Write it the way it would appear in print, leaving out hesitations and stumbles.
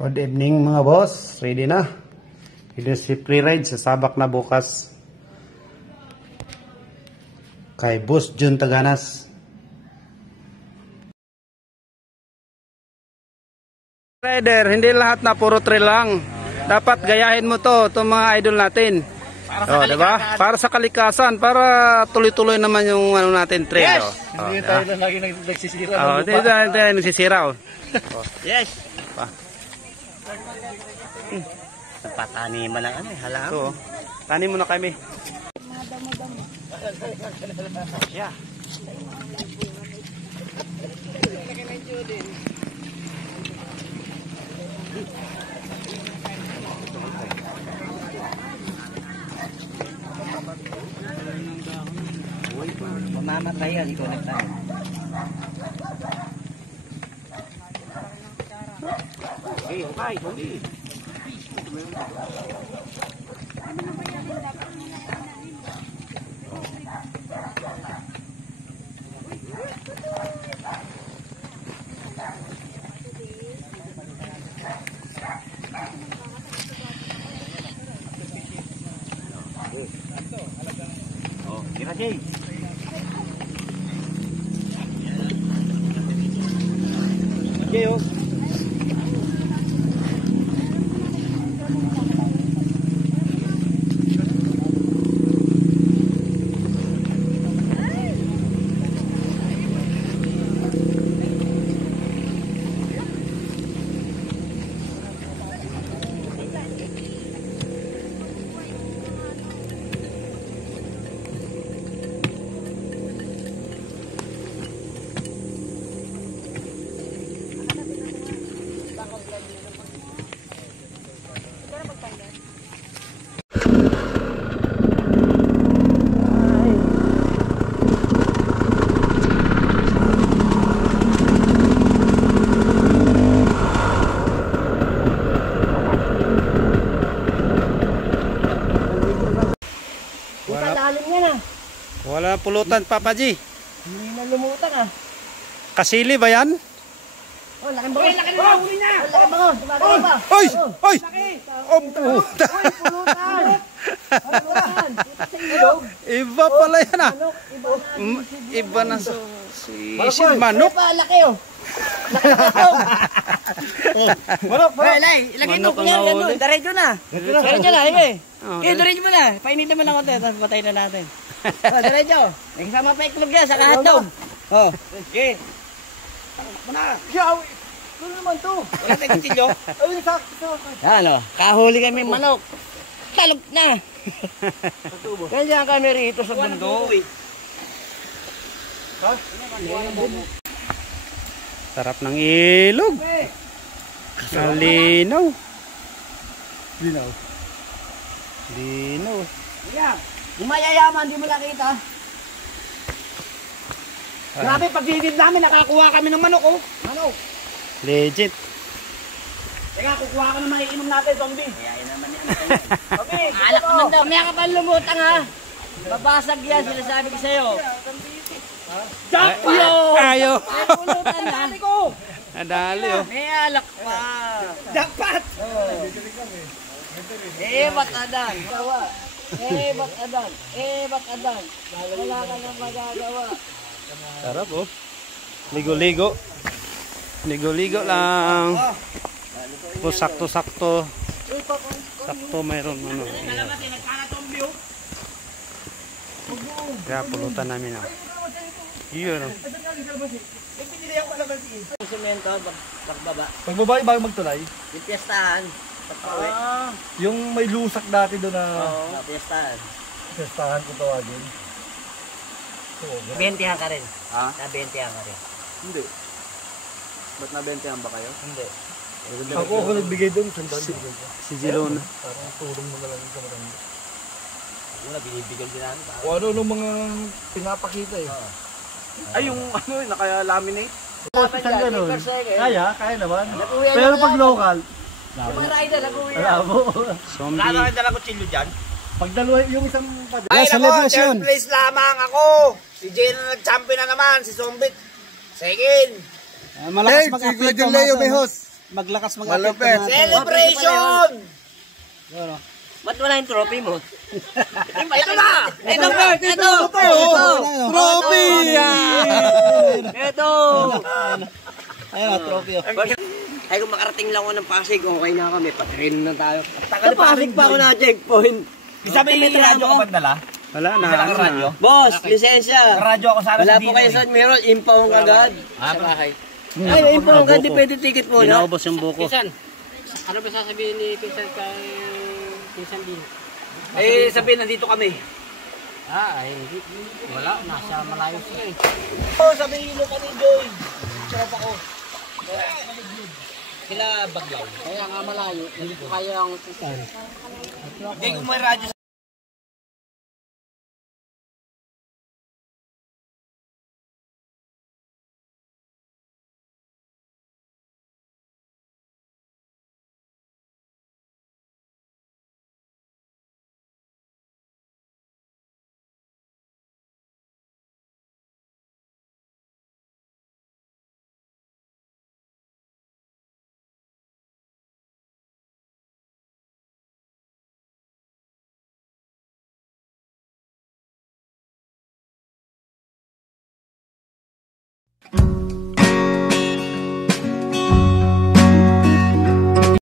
Good evening mga boss. Ready na? Ready si pre-ride sa Sabak na bukas. Kay Boss Jun Taganas. Rider, hindi lahat na puro trail lang. Dapat gayahin mo to, itong mga idol natin. Oh, diba? Para sa kalikasan, para tuloy-tuloy naman yung ano natin trail. Yes! Oh, Hindi diba? tayo lagi nagsisira. Oh, hindi tayo nagsisira. Oh. Yes! Napataniman ng ano, halam. So, tanim muna kami. Yeah. Mamamatay yan, ikaw nagtanim. Okay, okay, okay. Oh, kira Jay. Jay, oh. Wala pulutan, Papa G. Hindi na lumutang ah. Kasili ba yan? Oh, laking bangon. Laki na huli na. Oh, laking bangon. Tumatawa pa. Oy! Oy! Laki. Oh, puta. Oy, pulutan. Pulutan. Puta sa ilog. Iba pala yan ah. Manok, iba na. Iba na si manok. Pa, laki oh. Manok, manok. Lay, ilagay mo ko yan. Diretso na. Diretso na, ime. Okay, diretso mo na. Painitin mo lang konti, tapos patay na natin. Diretso. May kasama pa iklog yan sa hotdog. Oh. Okay. Muna. Yaw. Ano naman to? Wala tayong kutsilyo. Ay, sakto. Yan o. Kahuli kami manok. Talog na. Kaya kami rito sa bundok. Ha? Sarap ng ilog. Kalinaw. Linaw. Linaw. Yan. Yung mayayaman, di mo nakita. Grabe, pag bibig namin, nakakuha kami ng manok, oh. Manok. Legit. Teka, kukuha ka ng maiinom natin, zombie. Ayayin naman yan. Zombie, alak naman daw. May ka pa lumutang, ha. Babasag yan, sinasabi ko sa'yo. Jump yo! Ayo. Ay, pulutan na. Nadali oh. May alak pa. Dapat! Ba't adan? Ba't adan? Ba't adan? Wala ka nang magagawa. Sarap oh. Ligo-ligo. Ligo-ligo lang. Oh, sakto-sakto. Sakto mayroon ano. Kaya pulutan namin oh. Yun oh. Semento, pagbaba. Pagbaba bago magtulay? Yung piyestahan. Yung may lusak dati doon na Oo, piyestahan. testahan ko tawagin. Bentihan ka rin. Ha? Nabentihan ka rin. Hindi. Ba't nabentahan ba kayo? Hindi. Ako nagbigay doon, sandal. Si Jilon. Parang tulong mo na lang sa marami. Una, binibigyan din namin. O ano nung mga pinapakita eh. Ay, yung ano, naka-laminate. Isang ganun. Kaya naman. Nag-uwi na Pero lang pag ako. local, Yung mga rider, nag-uwi na. alam mo. Zombie. Wala kayo dalang kutsilyo dyan? Pag dalawa yung isang padre. Ay, celebration. Third place lamang ako. Si Jay na nag-champion na naman, si Zombie. Second. Malakas mag-upload ka, Leo Mejos. maglakas Malupit. Celebration! Ba't wala yung trophy mo? Ito na! Ito, Bert! Ito! Trophy! Ito! Ayun, trophy. Ay, kung makarating lang ako ng Pasig, okay na kami. Patrain na tayo. Sa Pasig pa ako na checkpoint. Sabi may radyo ka ba dala? Wala na. Dala ka radyo? Boss, lisensya. Radyo ako sana Wala sa po kayo sa meron, impaong agad. Sa bahay. Ay, impaong agad, di pwede ticket mo na. Inaubos yung buko. Ano ba sasabihin ni Pinsan kay Pinsan din? Eh, sabihin nandito kami. Ay, hindi. Wala, nasa malayo siya eh. Oh, sabihin mo kami, Joy. Sarap ako. Sila Baglaw. Kaya nga malayo, hindi ko kaya ang Pinsan. Hindi, kung may radyo Thank